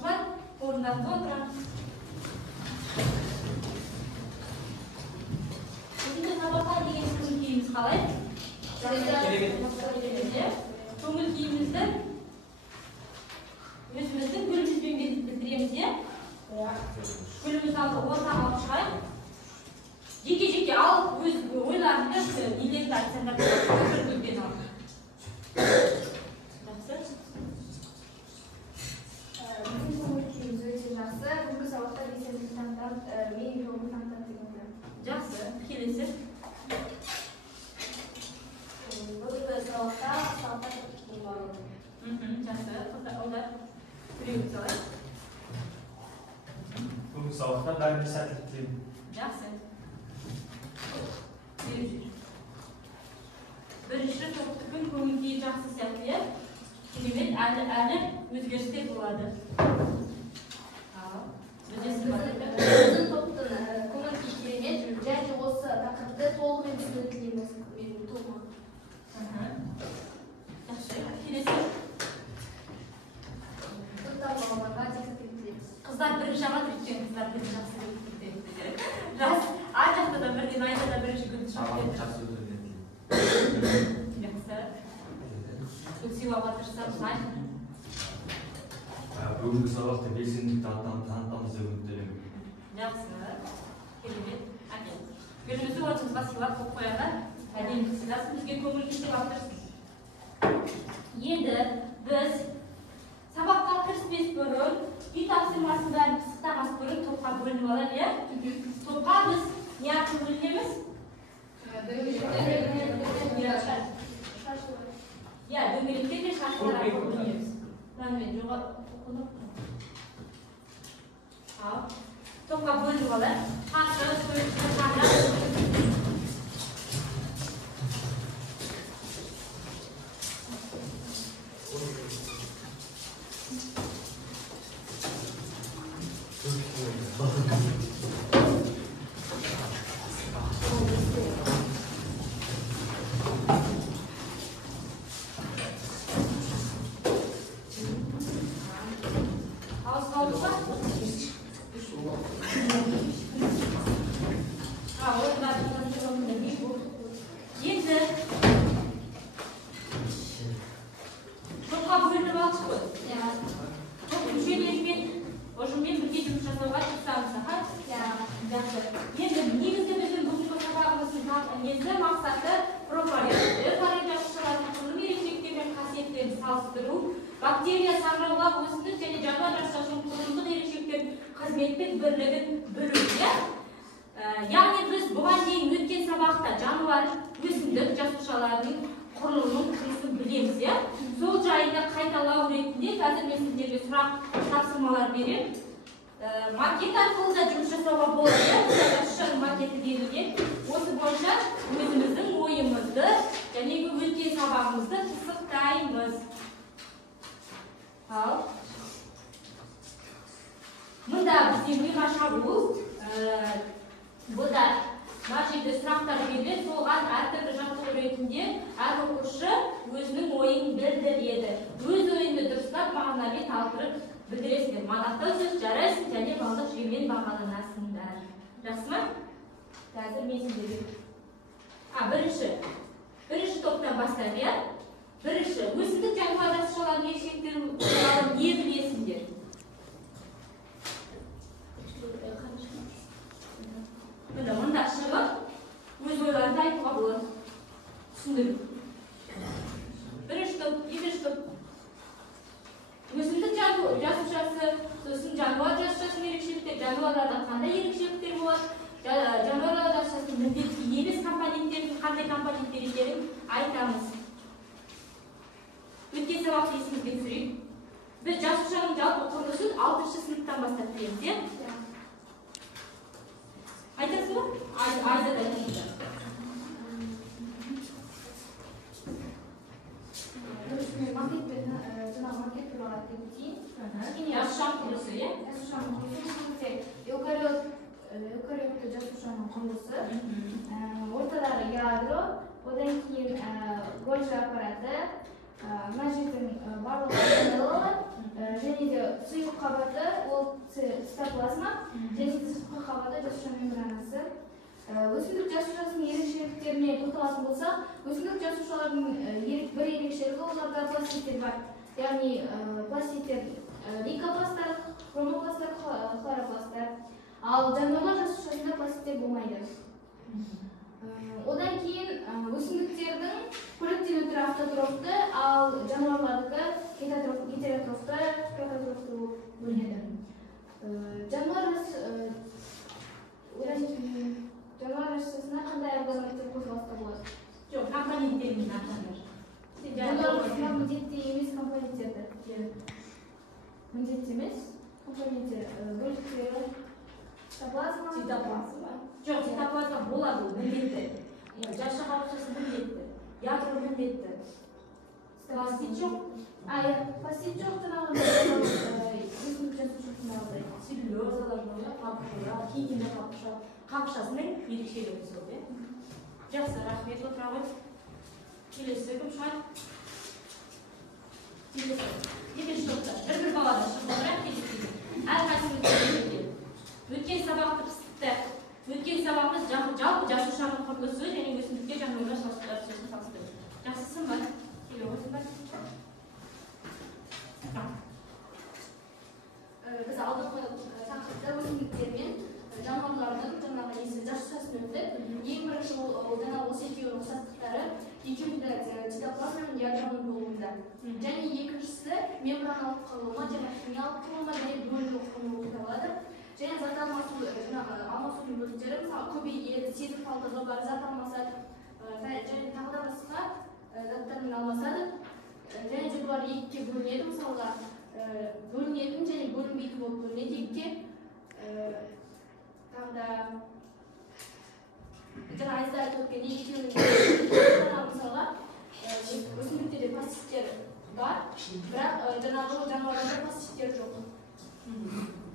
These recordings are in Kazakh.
Çalışmalar orunlarında oturan. Şimdi sabahlar деген көңіл күйіміз қалай? Көңіл күйімізді өзіміздің гүлімізбен білдіреміз, е? Гүлімізді ортаға алып шығайық. Жеке-жеке алып, өз ойларыңды нелерді айтсаңдар, бір гүлден алып. Жақсы? Bizim көңіл күйіміз өте жақсы. Бүгінгі сабақта белсенділік танытып, менің жолымды танытады деген ойлаймын. Жақсы, келесі. Бүгінгі сабақта бар. Жақсы, олар біреуін салайық. Бүгінгі сабақта бәріне сәттілік тілеймін. Жақсы. Бірінші топтың көңіл күйі жақсы сәтте, керемет әлі өзгерістер болады. Біздің топтың көңіл күйі керемет, және осы тақырыпты толығымен түсінуді тілейміз менің тобыма. Жақсы, келесі. Топтар балаларға жетістік тілейміз. Қыздар бірінші ағат өткен, қыздар бірінші жақсы өткен. Жас, ар жақта да бірден айда да бірінші күнді шығып Жақсы өтірген жақсы. Көп сыйлауға тырысамыз, айтын. Бүгінгі сабақта белсенділік танытамыз деп үміттенемін. Жақсы, керемет. Гүлімізді отымызға сыйлап қойып қояндар. Әдемі сыйласын, бізге көңіл күй сыйлап тұрсын. Енді біз сабаққа кіріспес бұрын, үй тапсырмасын бәрін пысықтамас бұрын топқа бөлініп алады, е? Топқа біз не арқылы бөлінеміз? Иә, дөңгелектер де шашылар арқылы бөлінеміз. Мынамен жоғары оқылып. Ал, топқа бөлініп алады. Қашы, сойышы, қара. Бактерия саңырауға өсімдік және жануар жасушының құрылымдық ерекшеліктерін қызметтік бірлігін бөлуге. Яғни біз бұған дейін өткен сабақта жануар өсімдік жасушаларының құрылымының жұмысын білеміз. Сол жайында қайталау ретінде қазір мен сіздерге сұрақ тапсырмалар беремін. Макет арқылы да жұмыс жасауға болады. Жасушаның макеті берілген. Осы бойынша өзіміздің ойымызды және өткен сабағымызды пысықтаймыз. Ал, мұнда бізде миға шабу, бұда жерде сұрақтар беріледі, соған әртүрлі жаттығу ретінде әр оқушы өзінің ойын білдіреді. Өз ойынды дұрыстап мағынамен толтырып білдіресіңдер. Мадақтау сөз жарайсың және балдық жүйемен бағаланасыңдар. Жақсы ма? Қазір мен сіздерге. Бірінші топтан бастайық. Бірінші, өсімдік жануар жасушаларының ерекшеліктері туралы не білесіңдер? Мұнда шығып, өз ойларыңды айтуға болады. Түсіндіру. Бірінші топ, екінші топ. Өсімдік жасушасы, сосын жануар жасушасының ерекшеліктері, жануарларда қандай ерекшеліктер болады? Жануарлар жасушасының міндетті емес компоненттердің қандай компоненттер екенін айтамыз. Өткен сабақты есімізге түсірейік. Біз жасушаның жалпы құрылысын 6-шы сыныптан бастап білеміз, е? Айтасың ба? Айзат айтыңыздар. Макет туралы айтып өтейін. Жасушаның құрылысы, е? Жасушаның құрылысы эукариотты жасушаның құрылысы. Ортадағы ядро, одан кейін Golgi аппараты, мына жердің барлығы айналады, және де сұйық қабаты ол цитоплазма, және сыртқы қабаты жасуша мембранасы. Өсімдік жасушасының ерекшеліктеріне тоқталатын болсақ, өсімдік жасушаларының бір ерекшелігі оларда пластиктер бар. Яғни пластиктер лейкопласттар, хромопласттар, хлоропласттар. Ал жануарлар жасушасында пластиктер болмайды. Одан кейін өсімдіктердің коллективі түрі автотрофты, ал жануарлардікі гетеротрофты, прототрофты болып бөлінеді. Жануарлар жасушасында қандай организмдер қосылыста болады? Жоқ, компоненттерін атаңдар. Жануарлар жасушасында міндетті емес компоненттерді. Міндетті емес компоненттер бөліктері цитоплазма. Жоқ, цитоплазма болады, ол міндетті. Жасуша қабықшасы міндетті. Ядро міндетті. Пластид жоқ. Пластид жоқ жаңағы өсімдік жасушасындағы Целлюлозалар, қабықша, хитинді қабықшасының ерекшелігі сол. Жақсы, рахмет, отыра ғой. Келесі кім шығады? Екінші топта. Бір балада шығып кездеседі. Әрқайсымыз өткен сабақты пісітті. Өткен сабағымыз жалпы жасушаның құрылысы және өсімдікке жануарлар жасушасын салыстырды. Жақсысын ба? Келе ойсын ба? Біз алдыңғы тақырыпта өсімдіктер мен жануарлардың жаңағы жасушасын өттік. Ең бірінші жаңағы осы екеуінің ұқсастықтары екеуінде цитоплазма мен ядроның болуында. Және екіншісі мембраналық құрылымы, және химиялық құрылымы және бөліну құрылымы болып табылады. Және зат алмасудың бөліктері, мысалы көбейеді, сезім қалдығы бар, зат алмасады, және тағы да басқа заттармен алмасады. Және де бұлар екіге бөлінеді, мысалға бөлінетін және бөлінбейтін болып бөлінеді екіге. Тағы да жаңа айызда айтып өткендей екеуінің мысалға өсімдіктерде пластиктер бар, бірақ жаңағы жануарларда пластиктер жоқ.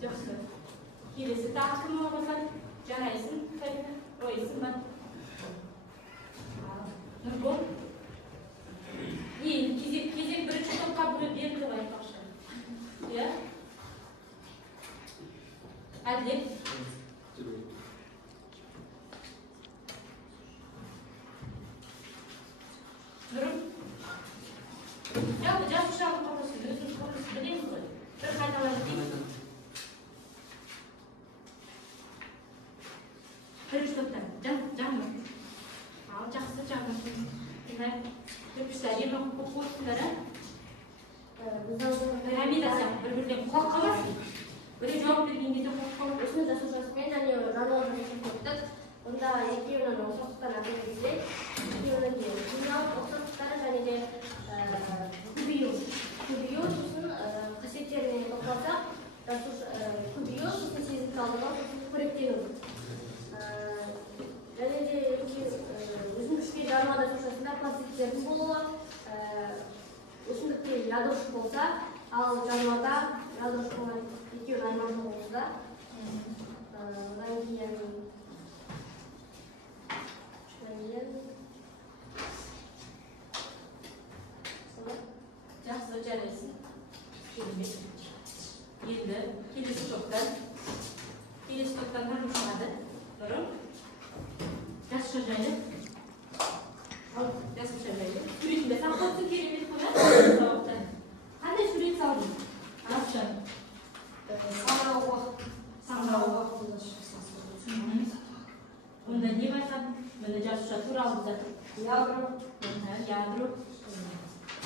Жақсы. Келесі тағы кім оғызады? Жарайсың, ойсын ба? Нұрбол? Кезек бірінші топқа берді ғой айтпақшы. Иә? Әділет? Нұрым? Жалпы жасушаның құрылысы, өзінің құрылысы білеміз ғой? Бір қайталап дейміз. Бірінші топтан, жаңмыр. Ал, жақсы жаңмыр. Көпшілер, емі қоқылықтылары. Пирамида сияқты бір-бірден қоқылыр. Бірі жауап берген кезде қоқылыр. Өсімдік жасушасымен және жануарлар жасушасын өттік. Онда екеуінің ұқсастықтарын атап өтсек, екеуінің де химиялық ұқсастықтары және де көбею сосын қасиеттеріне тоқталсақ, көбею сосын сезім қалдығы, сосын қоректену. Және де өсімдікте жануарлар жасушасында пластиктердің болуы, өсімдікте ядрошы болса, ал жануарда ядрошы болған екеуінің айырмашылығы болса, одан кейін жақсы жарайсың. Енді келесі топтан нұрым шығады. Нұрым? Жасуша жайлы. Жасуша жайлы. Суретінде сақтаусың керемет қана. Қандай сурет салдың? Жасушаны. Саңырауы. Онда не байқадың? Міне жасуша туралы жатыр. Ядро.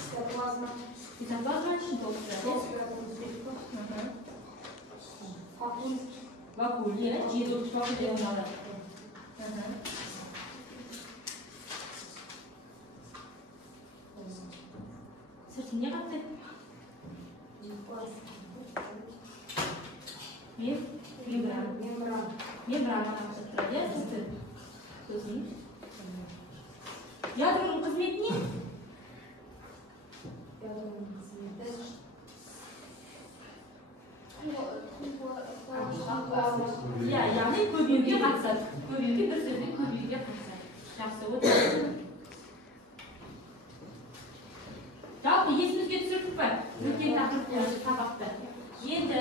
цитоплазма. Цитоплазма үшін толықтырады. Вакуум, иә, жер вакуум деп аталады. Сыртын не қаптайды? Мембрана қаптап тұрады, иә, сырты. Көзін. Ядроның қызметі не? Яғни көбеюге қатысады. Көбеюге бір сөзбен көбеюге қатысады. Жақсы, өтеді. Жалпы есімізге түсірдік па? Өткен тақырыпты сабақты. Енді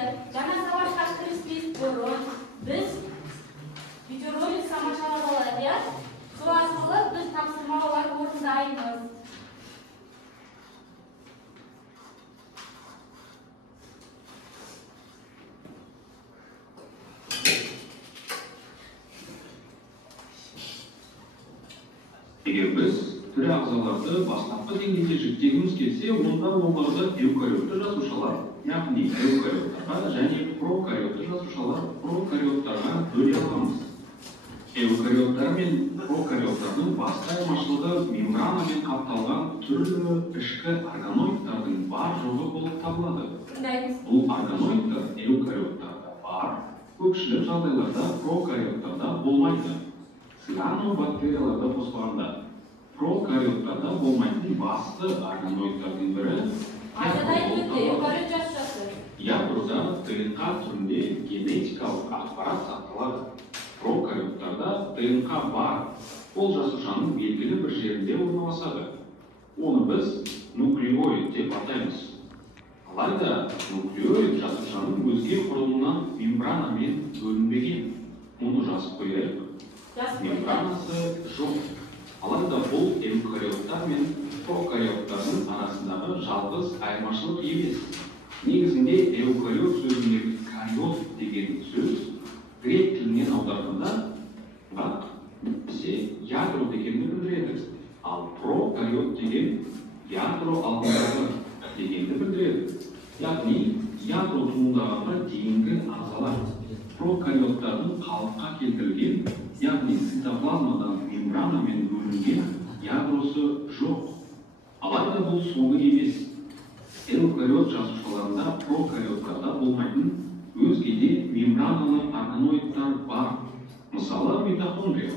Егер біз тірі ағзаларды бастапқы деңгейде жіктегіміз келсе, онда оларды эукариотты жасушалар, яғни эукариоттарға және прокариотты прокариоттарға бөле аламыз. Эукариоттар мен прокариоттардың басты айырмашылығы мембранамен қапталған түрлі ішкі органоидтардың бар жоғы болып табылады. Бұл органоидтар эукариоттарда бар, көпшілік жағдайларда прокариоттарда болмайды. Цианобактерияларда қоспағанда прокариоттарда болмайтын басты органоидтардың бірі эукариот жасушасы. Ядрода ДНК түрінде генетикалық ақпарат сақталады. Прокариоттарда ДНК бар, ол жасушаның белгілі бір жерінде орналасады. Оны біз нуклеоид деп атаймыз. Алайда нуклеоид жасушаның өзге құрылымынан мембранамен бөлінбеген. Оны жазып қояйық. Мембранасы жоқ. Алайда бұл эукариоттар мен прокариоттардың арасындағы жалғыз айырмашылық емес. Негізінде эукариот сөзіндегі кариот деген сөз грек тілінен аударғанда ядро дегенді білдіреді. Ал прокариот деген ядро алдындағы дегенді білдіреді. Яғни ядро туындағанға дейінгі ағзалар. Прокариоттардың қалыпқа келтірілген, яғни цитоплазмадан мембранамен бөлінген ядросы жоқ. Алайда бұл соңы емес. Эукариот жасушаларында прокариоттарда болмайтын өзге де мембраналы органоидтар бар. Мысалы, митохондрия.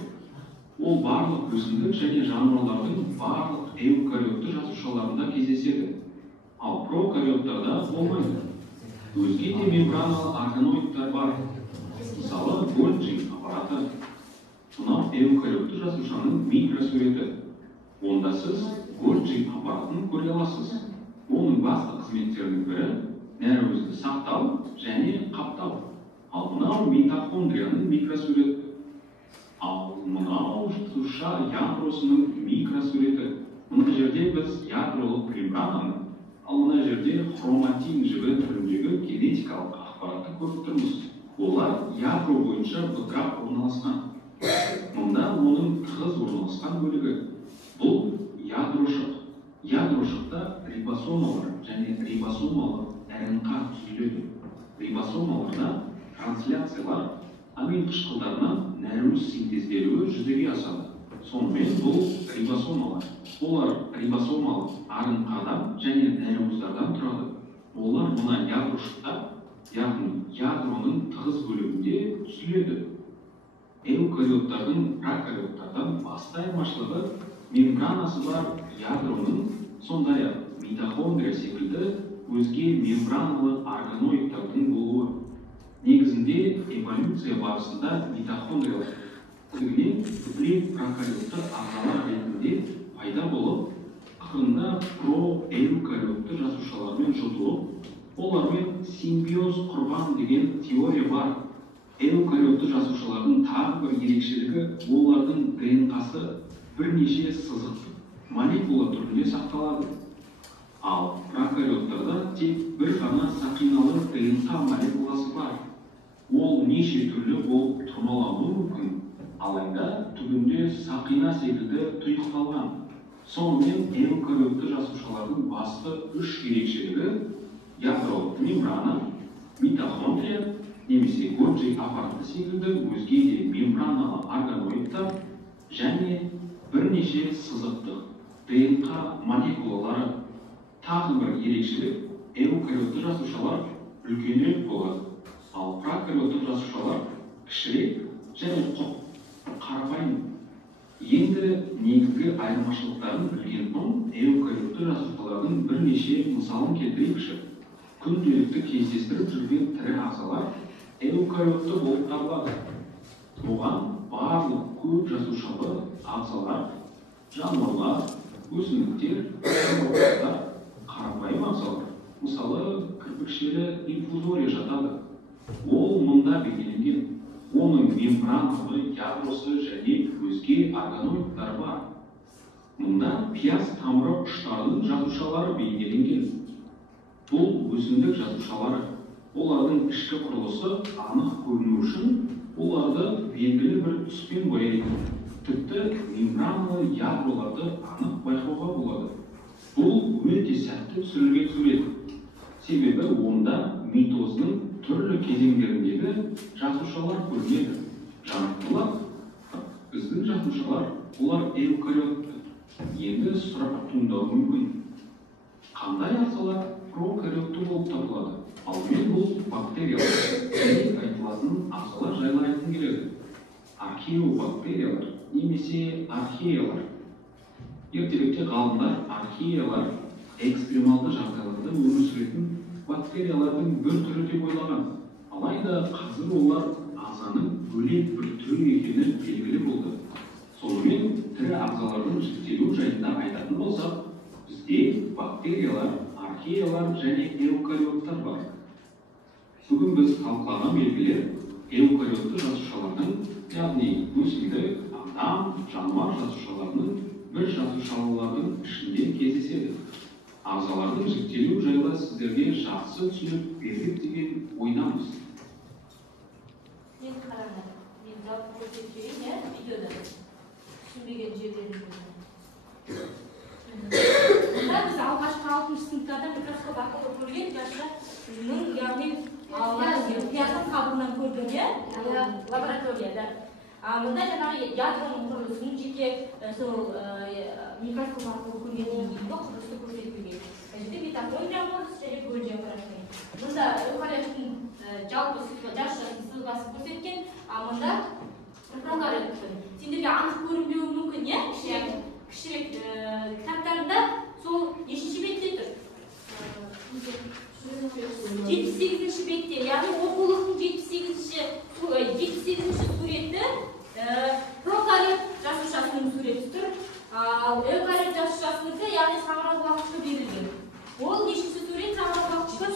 Ол барлық өсімдік және жануарлардың барлық эукариотты жасушаларында кездеседі. Ал прокариоттарда болмайды. Өзге де мембраналы органоидтар бар. Мысалы, Golgi аппараты. Мынау эукариотты жасушаның микросуреті. Онда сіз Golgi аппаратын көре аласыз. Оның басты қызметтерінің бірі нәруызды сақтау және қаптау. Ал мынау митохондрияның микросуреті. Ал мынау жасуша ядросының микросуреті. Мына жерде біз ядролық мембрананы, ал мына жерде хроматин жібі түріндегі генетикалық ақпаратты көріп тұрмыз. Олар ядро бойынша бытырақ орналасқан. Мұнда оның тығыз орналасқан бөлігі. Бұл ядрошық. Ядрошықта рибосомалар және рибосомалы РНК түзіледі. Рибосомаларда трансляциялар амин қышқылдарынан нәруыз синтезделуі жүзеге асады. Сонымен бұл рибосомалар. Олар рибосомалы РНК-дан және нәруыздардан тұрады. Олар мына ядрошықта, яғни ядроның тығыз бөлігінде түзіледі. Эукариоттардың прокариоттардан басты айырмашылығы мембранасы бар ядроның, сондай-ақ митохондрия секілді өзге мембраналы органоидтардың болуы. Негізінде эволюция барысында митохондриялар түрінен прокариотты ағзалар ретінде пайда болып, ақырында проэукариотты жасушалармен жұтылып, олармен симбиоз құрған деген теория бар. Эукариотты жасушалардың тағы бір ерекшелігі, олардың ДНК-сы бірнеше сызық молекула түрінде сақталады. Ал прокариоттарда тек бір ғана сақиналы ДНК молекуласы бар. Ол неше түрлі болып тұрмалауы мүмкін, алайда түбінде сақина секілді тұйықталған. Сонымен эукариотты жасушалардың басты үш ерекшелігі ядролық мембрана, митохондрия немесе Golgi аппараты секілді өзге де мембраналы органоидтар және бірнеше сызықтық ДНК молекулалары. Тағы бір ерекшелік, эукариотты жасушалар үлкенірек болады, ал прокариотты жасушалар кішірек және қарапайым. Енді негізгі айырмашылықтарын білген соң, эукариотты жасушалардың бірнеше мысалын келтірейікші. Күнделікті кездестіріп жүрген тірі ағзалар эукариотты болып табылады. Оған барлық көп жасушалы ағзалар, жануарлар, өсімдіктер, қарапайым ағзалар, мысалы кірпікшелі инфузория жатады. Ол мұнда бейнеленген. Оның мембраналы ядросы және өзге органоидтар бар. Мұнда пияз тамыры ұштарының жасушалары бейнеленген. Бұл өсімдік жасушалары. Олардың ішкі құрылысы анық көріну үшін оларды белгілі бір түспен бояйды. тіпті мембраналы ядроларды анық байқауға болады. Бұл өте сәтті түсірілген сурет. Себебі онда митозның түрлі кезеңдеріндегі жасушалар көрінеді. Жаңғылар, біздің жасушалар, олар эукариотты. Енді сұрақ туындауы мүмкін. Қандай ағзалар прокариотты болып табылады? Алдымен бұл бактериялар, және айтылатын ағзалар жайлы айтқым келеді. Археобактериялар немесе археялар. Ертеректе ғалымдар археялар экстремалды жағдайларда өмір сүретін бактериялардың бір түрі деп ойлаған. Алайда қазір олар ағзаның бөлек бір түрі екені белгілі болды. Сонымен тірі ағзалардың жіктелуі жайында айтатын болсақ, бізде бактериялар, археялар және эукариоттар бар. Бүгін біз талқылаған белгілер эукариотты жасушалардың, яғни өсімдік, адам, жануар жасушаларының бір жасушалардың ішінде кездеседі. Ағзалардың жіктелуі жайлы сіздерге жақсы түсінік бердік деген ойдамыз. Енді қараңдар, мен жалпы көрсетіп берейін, видеода түсінбеген жерлерімізді. Мұнда біз алғашқы 6-шы сыныптарда микроскоп арқылы көрген жасушаның, яғни қиясын қабығынан көрген, лабораторияда. Мұнда жаңағы ядроның құрылысын жеке сол микроскоп арқылы көргеннен кейінгі құрылысты көрсетілген. Жерде митохондрия құрылысы және Golgi аппараты. Мұнда эукариоттың жалпы жасушасының сызбасын көрсеткен, мұнда прокариоттың. Сендерге анық көрінбеуі мүмкін, кішірек кітаптарында сол нешінші бетте тұр? 78-ші бетте, яғни оқулықтың 78-ші суреті прокариот жасушасының суреті тұр. Ал эукариот жасушасынікі, яғни саңырау уақытша берілген. Ол нешінші сурет саңырау уақытша?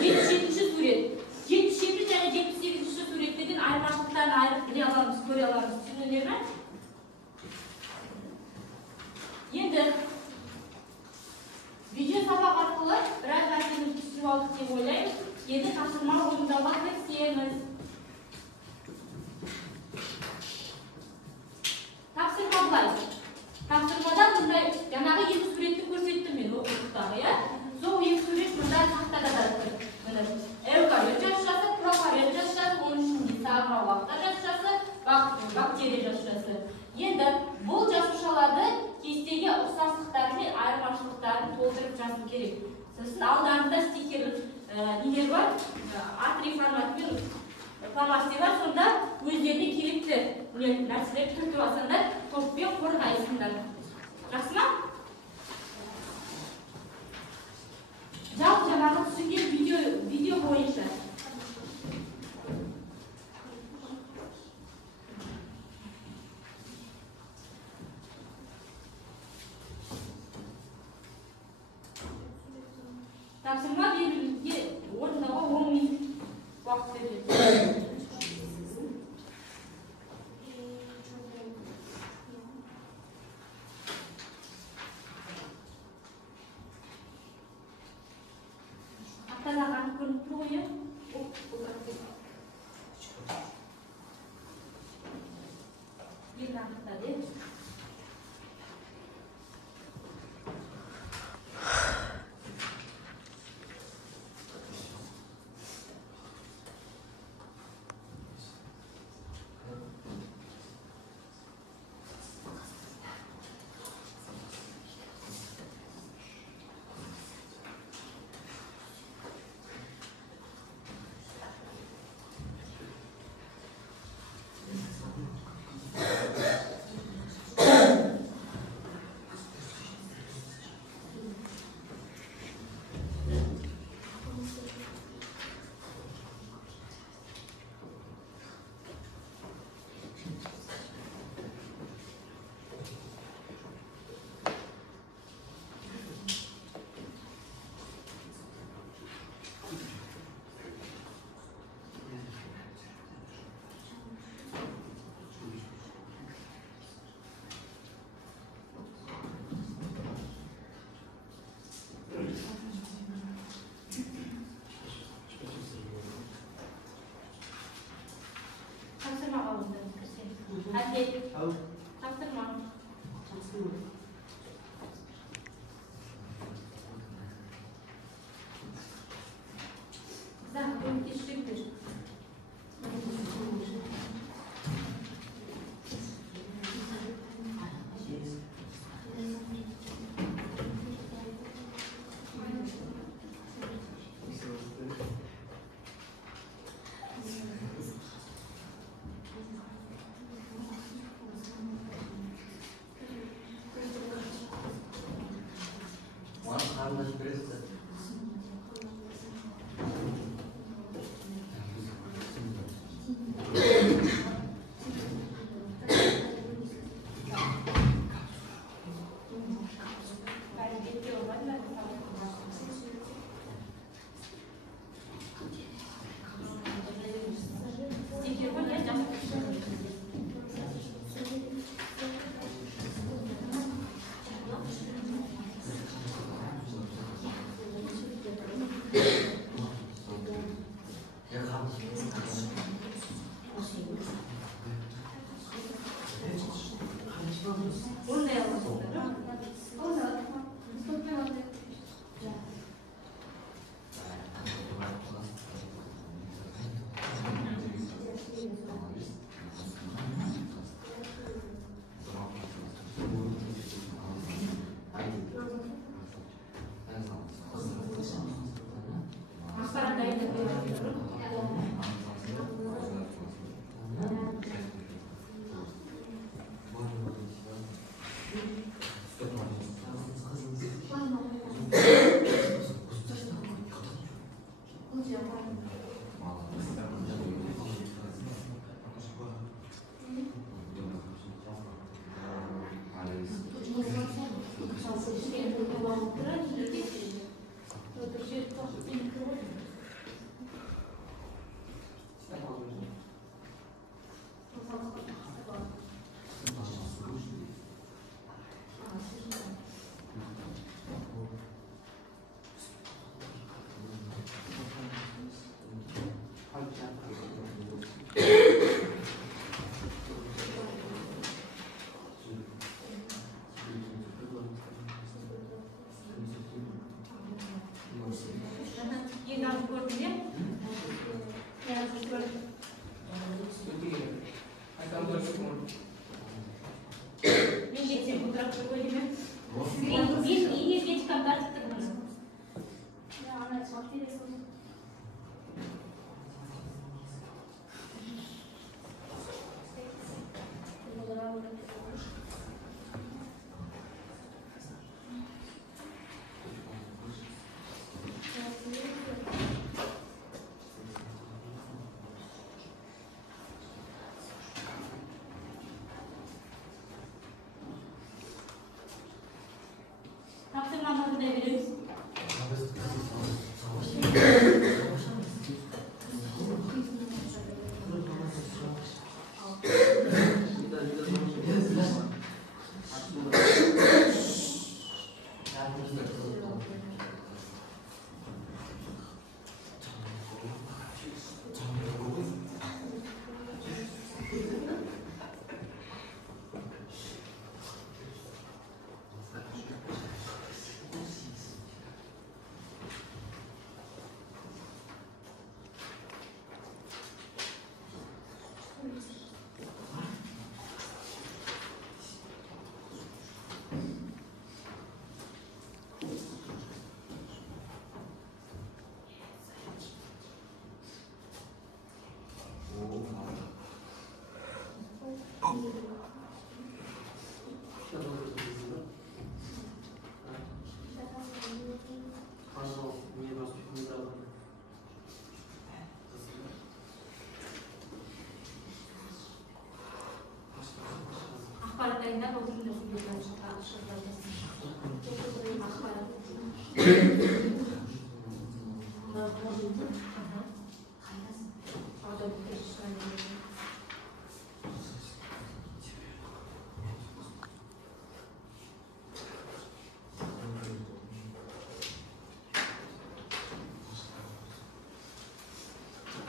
77-ші сурет. 77 және 78-ші суреттерден айырмашылықтарын айырып біле аламыз, көре аламыз. Түсіндіңдер ме? Енді видео сабақ арқылы біраз нәрсені түсініп алдық деп ойлаймыз. Енді тапсырма орындауға кірісеміз. Тапсырма былай. Тапсырмада мұндай жаңағы екі суретті көрсеттім мен оқулықтағы, сол екі сурет мұнда тақтада да тұр. Эукариот жасушасы, прокариот жасушасы, оның ішінде саңырау уақыттар жасушасы, бактерия жасушасы. Енді бұл жасушаларды кестеге ұқсастықтары мен айырмашылықтарын толтырып жазу керек. Сосын алдарында стикерлік нелер бар, А3 форматы мен фломастер бар, сонда өздеріне керекті нәрселер түртіп алсаңдар, топпен қорғайсыңдар. Жақсы ма? Жалпы жаңағы түсінген видео бойынша. Тапсырма орындауға 10 минут уақыт беріледі. Апталаған көрініп тұр ғой, ең ne veririz? Akbaratlarından oturmuyorsun gözden çıkartışırlarlasın. Akbarat.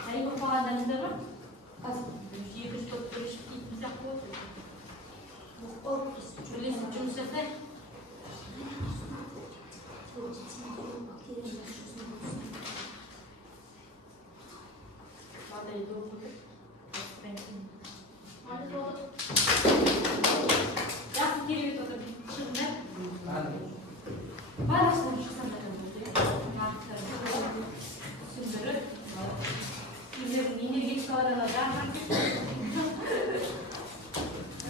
Hayır, bu bağlarında mı? Az, yıkış topluş, güzel bu. Şöyle suçunu sefer. Bağları doğru. Hadi doğru. Yapıp geri bir otur. Şimdi. Bağlaştırmış kısa da kalıyor. Sündürür. Yine bir sonra da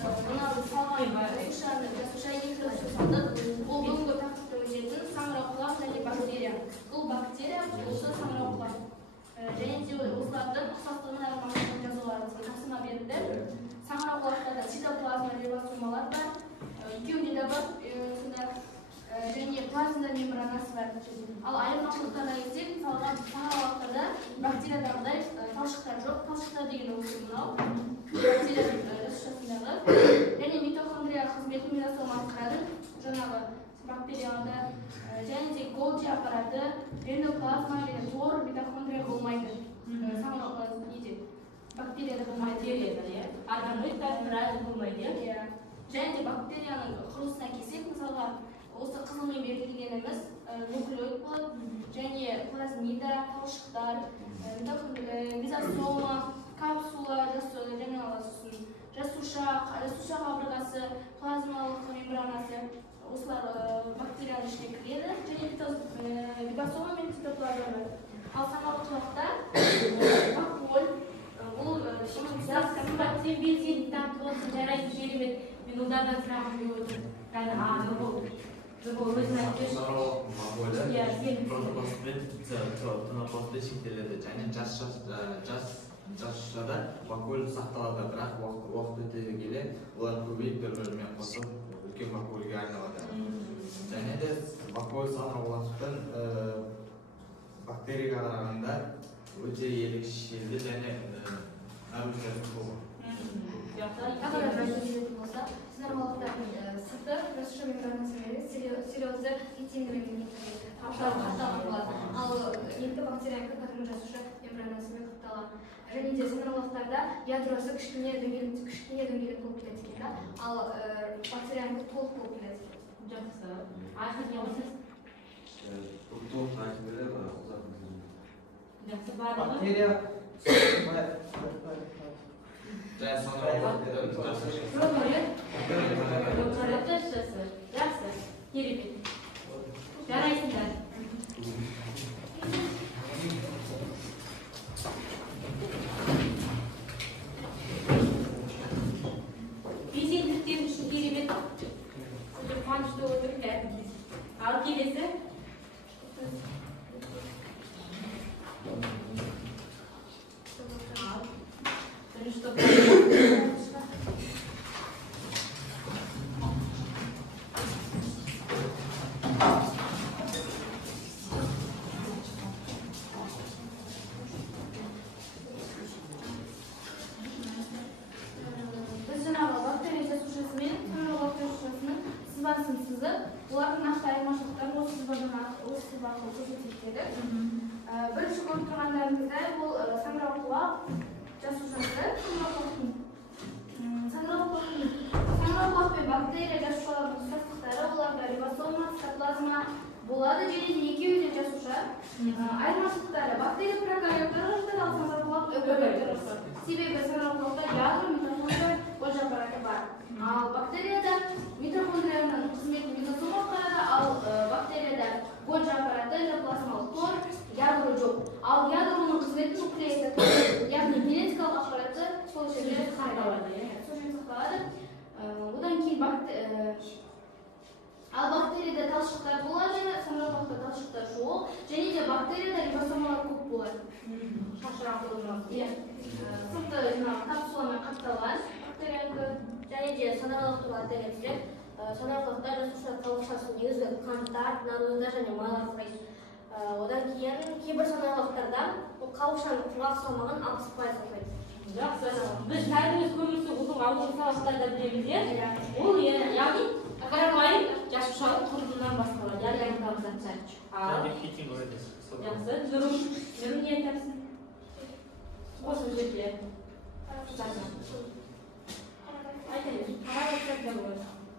Мына салмай жасушаға жасады. Ол бүгінгі тақырыпты өтетін саңырауқұлақ және бактерия. Бұл бактерия осы саңырауқұлақ. Және де осылардың ұқсастығын айырмашылығын жазулары бізге тапсырма берілді. Саңырауқұлақтарда цитоплазма рибосомалар бар. Екеуінде де бар. Және плазма мембранасы бар. Ал айырмашылықтарына келсек, мысалға саңырауқұлақтарда бактериядағыдай талшықтар жоқ. Талшықтар деген осы мынау. Бактерия жасушасындағы және митохондрия қызметін мезосом атқарады. Жаңағы бактерияда және де Голджи аппараты, эндоплазма және тор митохондрия болмайды. Саңырауқұлақ неде? Бактерияда болмайды. Органоидтар біраз болмайды. Және де бактерияның құрылысына келсек, мысалға осы қызылмен белгіленгеніміз нуклеоид болады. Және плазмида, талшықтар, мезосома, капсула, және жасуша қабырғасы, плазмалық мембранасы, осылар бактерияның ішіне кіреді, және рибосома мен цитоплазма бар. Ал саңырауқұлақта баколь, бұл Сен белсенді тартып olsun, жарайды керемет. Мен ұлдардан сұрағым келіп отыр. Нұрбол өзің айтып берші. Иә, сен протопластпен тонопластпен шектеледі және жасушада баколь сақталады, бірақ уақыт өте келе олар көбейіп бір-бірімен қосып үлкен бакольге айналады. Және де баколь саңырауқұлақтың бактерияға қарағанда өте ерекшелі және нарушасы болады. саңырауқұлақтардың сырты жасуша мембранасымен серозды итиндірген қапталған болады. Ал етті бактерияның кірпатының жасуша мембранасымен қапталған. Және де саңырауқұлақтарда ядросы кішкене дөңгелек болып келеді екен, ал бактерияның толық болып келеді. жақсы. Айтып отырсыз. Жақсы барлығы. Бактерия Жақсы. Керемет. Жарайсыңдар. Белсенділіктер үшін керемет. Сіздер қуанышты отырып кәдімгідей. Ал келесі. көріп тұрғандарыңыздай бұл саңырауқұлақ жасушасы. Саңырауқұлақ пен бактерия жасушаларының ұқсастықтары оларда рибосома, цитоплазма болады және де екеуі де жасуша. Айырмашылықтары бактерия прокариоттарға жатады, ал саңырауқұлақ эукариоттарға жатады. Себебі саңырауқұлақта ядро митохондрия Golgi аппараты бар. Ал бактерияда митохондрияның қызметін лизосом атқарады, ал бактерияда Golgi аппараты эндоплазмалық тор, ядро жоқ. Ал ядроның қызметін нуклеиді тор, яғни генетикалық ақпараты сол жерде сақталады. Одан кейін ал бактерияда талшықтар болады, саңырауқұлақта талшықтар жоқ, және де бактерияда рибосомалар көп болады. Шашырақ болмақ. Иә. Сырты капсуламен қапталған бактериянікі. және де саңырауқұлақ туралы айта кетсек, саңырауқұлақта жасуша талшықтардың негізгі қанттар, нароздар және майлар құрайды. Одан кейін кейбір саңырауқұлақтарда қауышқан құрғақ салмағын 60% құрайды. Жақсы. Біз нәріміз көмірсі ұзын ауыл салықтарда білеміз, ол яғни қарапайым жасушалық құрылымынан басталады, органикалық заттар. Жақсы. Жүрім не айтарсың? Қосым жерде.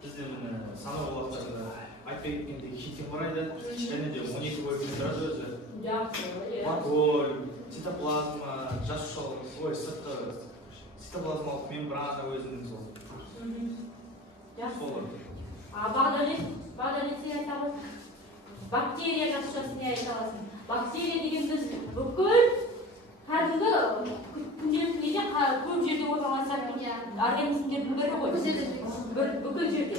Бізде саңырауқұлақтарда айтпай кеткенде хитин құрайды, және де 12 бөлімнен тұрады өзі. Жақсы. Макроль, цитоплазма, жасушалық, сыртқы цитоплазмалық мембрана өзінің сол. Жақсы. Бағдалет сен айта аласың. Бактерия жасушасы не айта аласың? Бактерия деген біз бүкіл кәдімгі күнделікті неде көп жерде орналасатын организмдердің бірі ғой. Бүкіл жерде.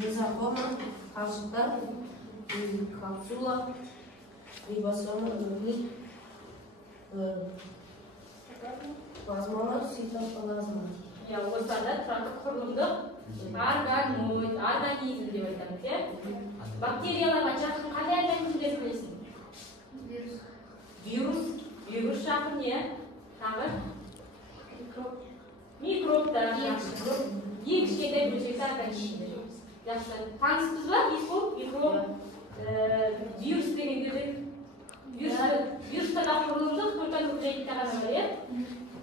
Мезохома, қаншықтар, капсула, рибосома, плазмалар, цитоплазма. Осыларда тұрақты құрылымдық органоид, организм деп айтамыз. Бактерияларға жақын қандай организмдер білесің? Вирус жақын не? Тағы? Микробтар. Ең кішкентай бөлшекті организмдер. Жақсы. Таныспыз ба? Микроб, вирус дегендерді. Вирустарда құрылымдық только нуклеидтер ғана бар, иә?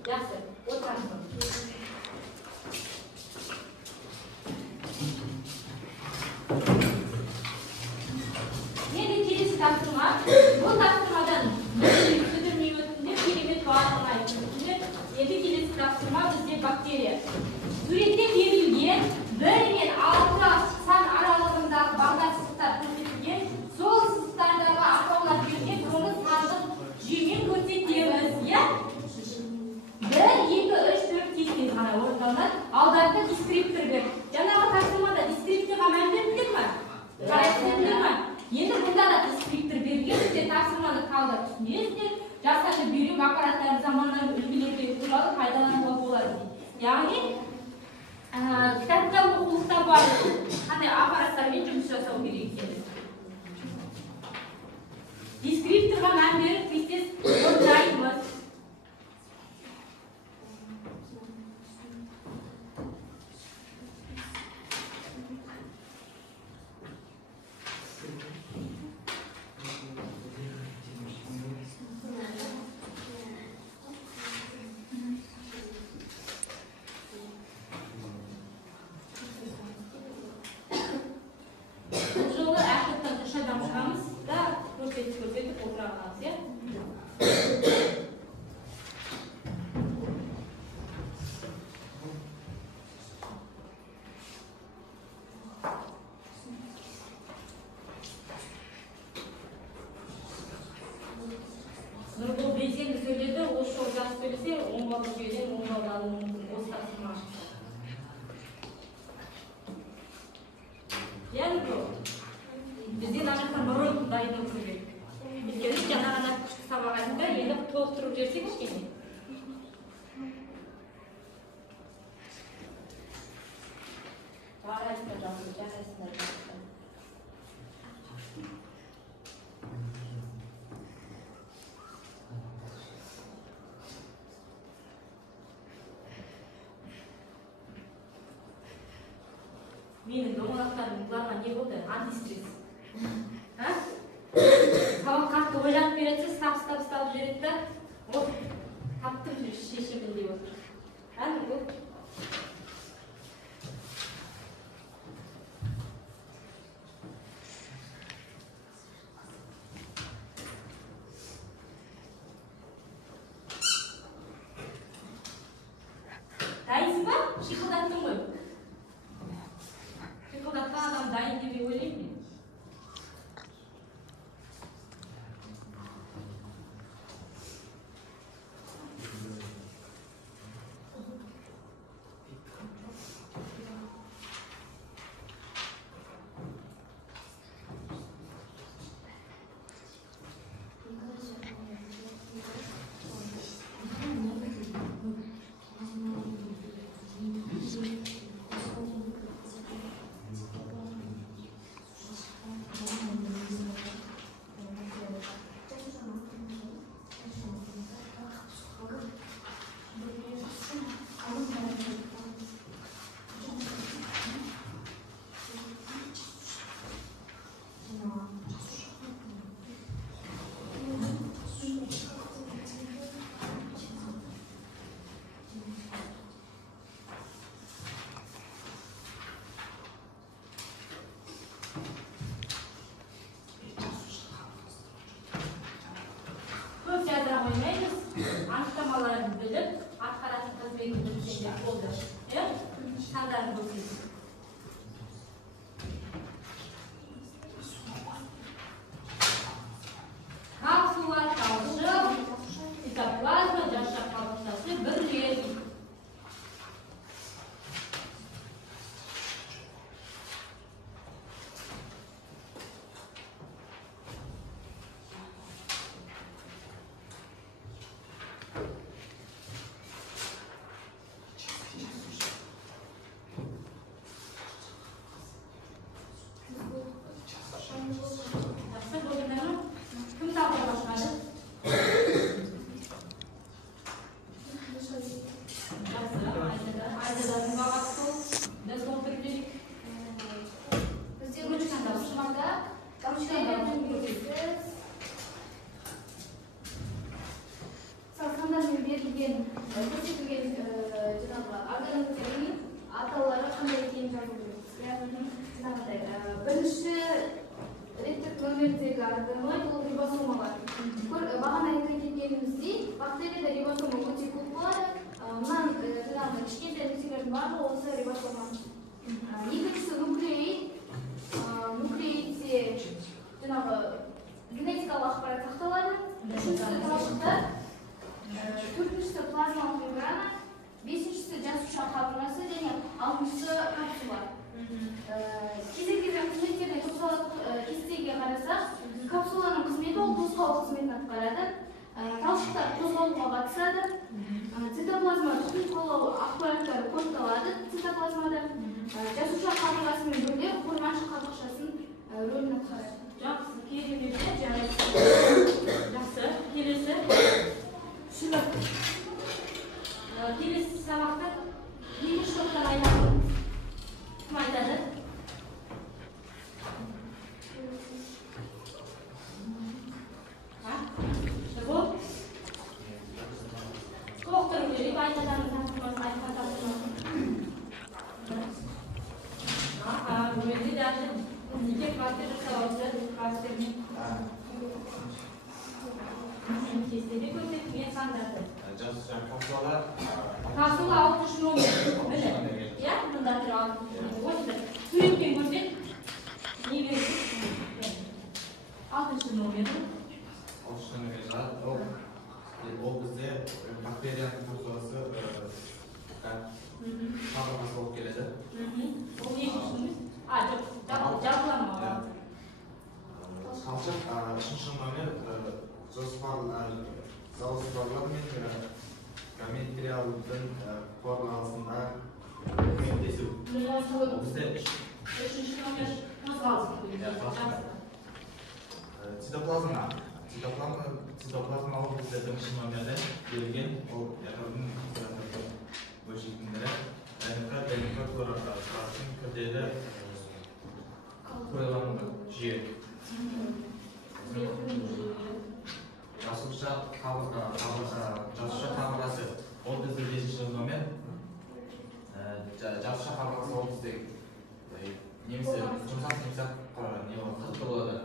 Жақсы. Ол таныспыз. Енді келесі тапсырма. Бұл тапсырмадан түсіндірмей өтінде керемет барлығын айтып өтінде. Енді келесі тапсырма бізде бактерия. Суретте берілген 1 мен 6 сан аралығындағы бағдарластықтар көрсетілген. Сол сызықтардағы ақаулар берген оны сандық жүйемен көрсетеміз. 1, 2, 3, 4 кестен ғана орындалынады. Алдарында дескриптор бер. Жаңағы тапсырмада дескрипторға мән берілген ме? Қарайсыздар ма? Енді бұнда да дескриптор берген, сіздер тапсырманы талдап түсінесіздер. Жасанды бүйрек аппараттарын заманауи үлгілерге туралы пайдалануға болады. Яғни кітапта оқулықта бар қандай аппараттармен жұмыс жасау керек екенін. Дескрипторға мән беріп тез орындаймыз. Нұрбол белсенді сөйледі, осы жол жақсы сөйлесе, оңбалы жүйеден оңбалы алуы мүмкін. Осы тапсырма ашықса. Иә, Нұрбол? Бізден анақтан бұрын дайындау керек. Өйткені жаңа ғана күшті сабақ айтты, енді толықтырып жіберсек кішкене. Жарайсыңдар жақсы, жарайсыңдар жақсы. Менің домалақтарым бұларға не болды? Антистресс. Сабақ қатты ойлап ойлап береді, стап береді да, вот, таптым шешімін деп отыр. Дайынсың ба? Шиқылдаттың ғой. Шиқылдатқан адам дайын деп ойлаймын мен. Anықтамаларын біліп, атқаратын қызметін білсеңдер болды. Сандарын көрсетіп. Капсула, талшық, цитоплазма, жасушақ қабықшасы бірлер. Бірінші реттік нөмірдегі органоид ол рибосомалар. Бағана айтып кеткеніміздей, бактерияда рибосома өте көп болады. Мынан кішкентай нүктелердің барлығы осы рибосома. Екіншісі нуклеид. Нуклеидте генетикалық ақпарат сақталады. Үшіншісі талшықтар. Төртіншісі плазмалық мембрана. Бесіншісі жасуша қабырғасы және алтыншысы капсула. Кезек-кезек қызметтеріне тоқталып кестеге қарасақ, капсуланың қызметі ол қозғалу қызметін атқарады. Талшықтар қозғалуға қатысады. Цитоплазма тұқым қуалау ақпараттары кодталады цитоплазмада. Жасуша қабырғасымен бірге қорғаншы қабықшасының рөлін атқарады. Жақсы, керемет, жақсы, келесі. Келесі сабақта неше тоқтар айтады? Кім айтады? Бұл? Тоқтырып жүріп айтаданын тапсырмасын айтқан тапсырмасын. Өзі даже неге кластер жасалады, кластермен. Кестеде көрсетіп, мен сандарды. Капсула 60 номер. Білі? Я? Бұнда тұр 60 номер. Осы суретпен көрсет. Не бересіз? 60 номер. 60 номер жад. Ол бізде бактерияның капсуласы қабырғасы болып келеді. Ол не үшін? Жоқ, жалпылама. Талшық 3 номер жоспарлар мен геометриялардың формуласында көмектесу. Бізде 3 номер қозғалыс. Цитоплазма ол бізде 1 номерде берілген, ол ядроның бөлшектері ДНК клоротатын күрделі қойылымдық жүйе. жазуша қабырғасы ол бізде 5-ші номер. Жазуша қабырғасы ол бізде немесе жұмсақ не қатты болады.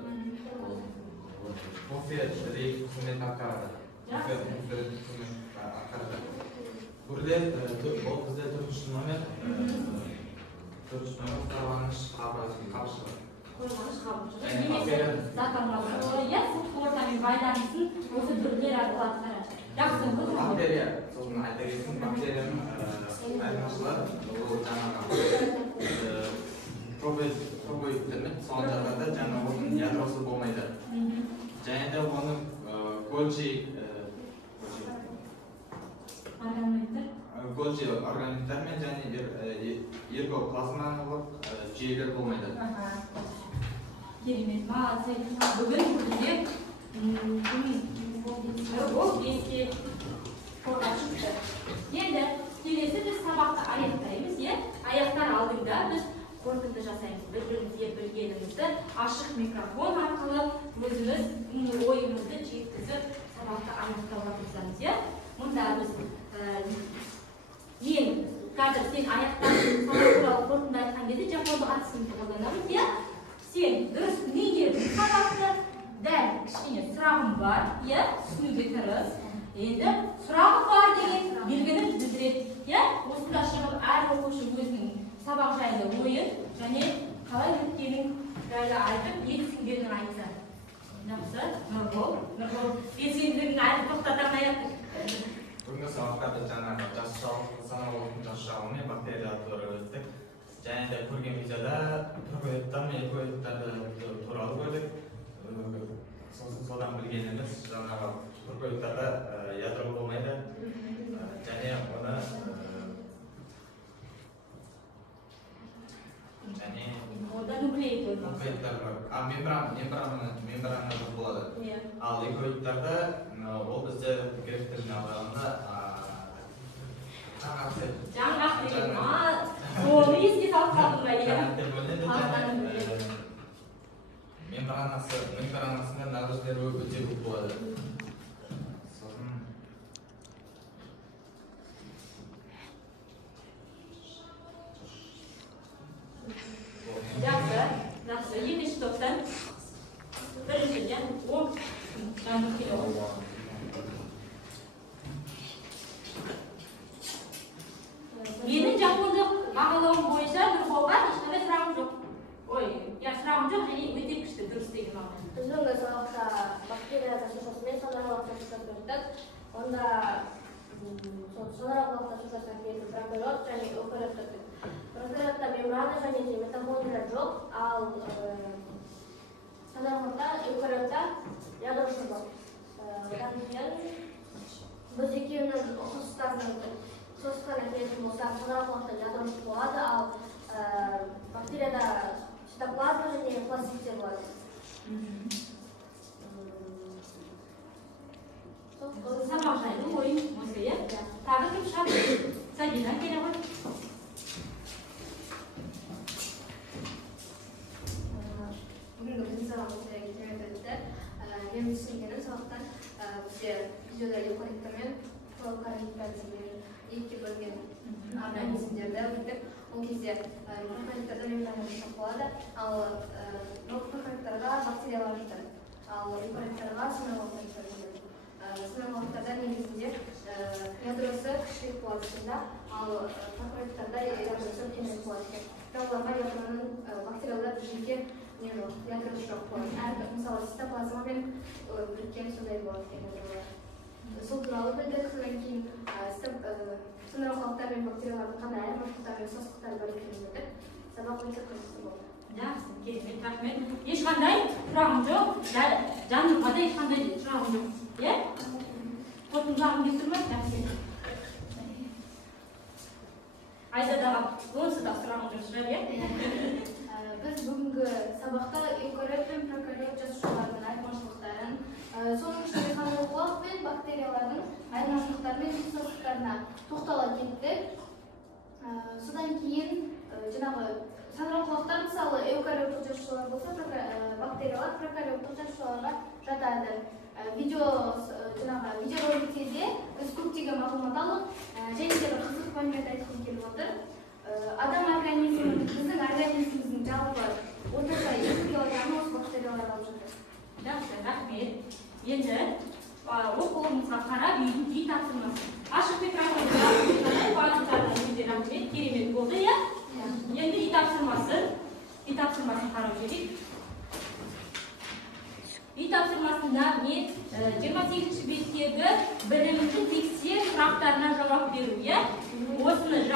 Кофе рейк қызмет атқарады. Burada ол бізде 4-ші номер. 4-ші номер қорғаныш қабырғасы. Иә, сыртқы ортамен байланысын осы түрлер арқылы атқарады. Жақсы, бактерия, сосын айта кетсін, бактерияның айырмашылығы ол жаңағы пробоидтермен салон жағдайда жаңа оның ядросы болмайды. Және де оның Golgi органиктер мен және эргоплазмалық жүйелер болмайды. Керемет, молодцы. Бүгін бізде ол 5-ке қорға шықты. Енді келесі біз сабақты аяқтаймыз, е? Аяқтар алдында біз қорытынды жасаймыз. Бір-бірімізге білгенімізді ашық микрофон арқылы өзіміз ойымызды жеткізіп сабақты аяқтауға тырысамыз, е? Мұнда біз қазір сен аяқтан сабақ туралы қорытынды айтқан кезде жапондық әдісімізді қолданамыз, е? Сен дұрыс меңгердің сабақты, дәл кішкене сұрағым бар, е? Түсінуге тырыс. Енді сұрағы бар деген белгіні білдіреді, е? Осында шығып әр оқушы өзінің сабақ жайлы ойын және қалай өткенін жайлы айтып, белсенгенін айтса. Жақсы, Нұрбол, белсенділігін айтып тоқтататын аяқтық. Бүгінгі сабақта жаңағы санаулықтың жасушалығымен бактерия туралы өттік. Және де көрген видеода пробиоттар мен экоидтарды туралы көрдік. Содан білгеніміз жаңағы пробиоттарда ядро болмайды. Және оны Ода нуклеид бар. Мембрана болады. Ал экоидтарда ол бізде грек тіліне аударғанда жаңғақ деген. Оны еске салып қалдым ба, иә? Мембранасында нағыз өте көп болады. Жақсы, екінші топтан біріншіден 10 жаңғақ келе ғой. Менің жапондық бағалауым бойынша Нұрболға ешқандай сұрағым жоқ. Сұрағым жоқ және өте күшті дұрыс деген маған. Біз бүгінгі сабақта бактерия жасушасымен санарлық жасушасын өттік. Онда санарлық жасушасына кіретін прокариот және эукариот өттік. Прокариотта мембрана және митохондрия жоқ, ал санарлықта эукариотта ядросы бар. Одан кейін біз екеуінің ұқсастықтарына келетін болсақ, санарлықта ядросы болады, ал бактерияда цитоплазма және пластиктер болады. Сабақ жайлы ойын осы, е? Тағы кім шығады? Сабина келе ғой. Бүгінгі біздің сабағымызда керемет өтті. Мен түсінгенім сабақтан бізде видеода эукариоттар мен прокариоттар деген екіге бөлінген организмдерді өттік. Ол кезде прокариоттарда мембрана жоқ болады, ал прокариоттарға бактериялар жатады. Ал эукариоттарға санарлықтар жатады. Санарлықтарда негізінде ядросы кішірек болады сонда, ал прокариоттарда ядросы үлкенірек болады екен. Бірақ оларға ядроның бактериялар жеке ядросы жоқ болады. Әрбір мысалы цитоплазма мен біріккен сондай болады екен ядролар. Сол туралы білдік, содан кейін санарлықтар мен бактериялардың қандай айырмашылықтары мен ұқсастықтары бар екенін білдік. Сабақ өте қызықты болды. Жақсы, керемет, рахмет. Ешқандай сұрағым жоқ, жанымға да ешқандай сұрағым жоқ. Е? Қорытындылағым келіп тұр ма? Жақсы. Айдадаға онсыз да сұрағым жоқ шығар, е? Біз бүгінгі сабақта эукариот пен прокариот жасушаларының айырмашылықтарын, соның ішінде санарлық пен бактериялардың айырмашылықтары мен ұқсастықтарына тоқтала кеттік. Содан кейін жаңағы санарлықтар мысалы эукариоттық жасушалар болса, бактериялар прокариоттық жасушаларға жатады. Видео жаңағы көптеген мағлұмат алдық. Және де бір қызық мәлімет айтқым келіп отыр. Адам организмінің, біздің организміміздің жалпы орташа 2 килограмм осы бактериялар алып жатыр. Жақсы, рахмет. Енді оқулығымызға қарап үй тапсырмасы. Ашық микрофонды барлықтарына өте рахмет, керемет болды, иә? Енді үй тапсырмасын қарау керек. Үй тапсырмасында мен 28-ші беттегі білімді тексер сұрақтарына жауап беру, иә? Осыны